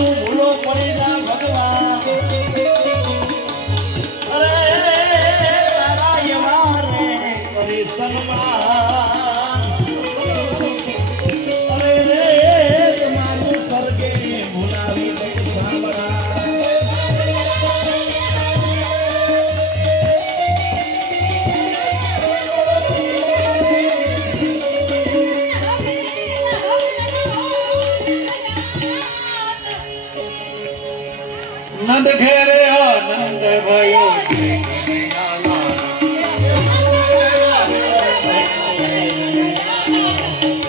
તું ભૂલો પડી જા ભગવાન અરે તારા યવાને કરી સન્માન અરે રે તમારું સ્વર્ગે ભૂલાવી દે સાંભળા નંદ ઘેરે આનંદ ભયો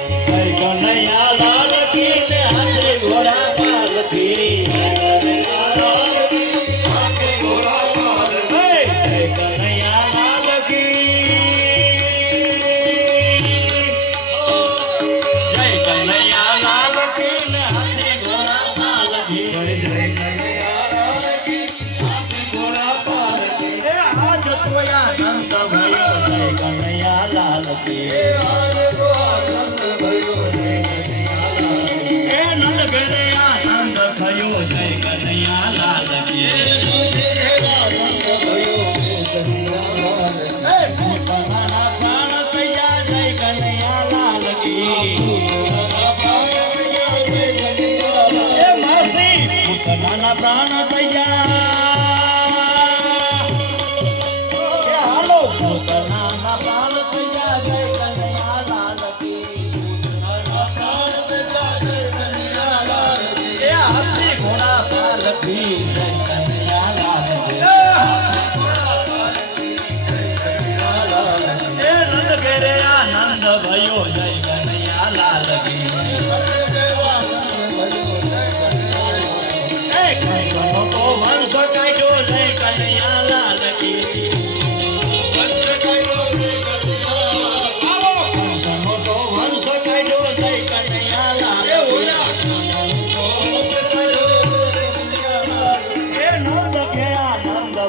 કનૈયા લાલ કી ને હાથે ઘોડા પાલકી કનૈયા લાલ કી જય કનૈયા લાલ કી જય કનૈયા લાલ કી ને હાથે ઘોડા પાલકી નંદ ભયો જય કનૈયા લાલ કી નંદ ઘરે આનંદ ભયો જય કનૈયા લાલ કી પોતાના પ્રાણ તૈયા જય કનૈયા લાલ કી માસી પોતાના પ્રાણ તૈયા પોતાના પ્રાણ તૈયા જય કનૈયા લાલ કી હાથી ઘોડા પાલકી જય કનૈયા લાલ કી નંદ ઘેરે આનંદ ભયો જય કનૈયા લાલ કી કંસનો તો વંશ કાઢ્યો જય કનૈયા લાલ કી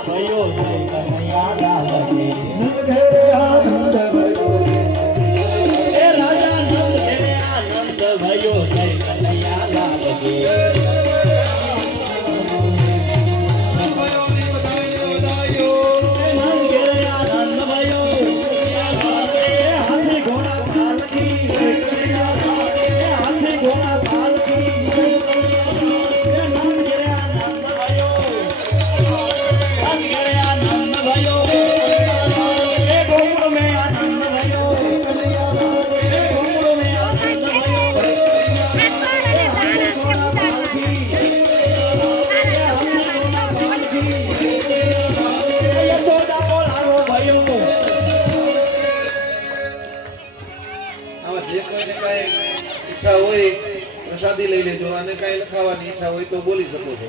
ભયો જય કનૈયા લાલ કી એ રાજા નંદ ઘેરે આનંદ ભયો જય કનૈયા લાલ કી ઈચ્છા હોય પ્રસાદી લઈ લેજો અને કઈ લખાવવાની ઈચ્છા હોય તો બોલી શકો છો.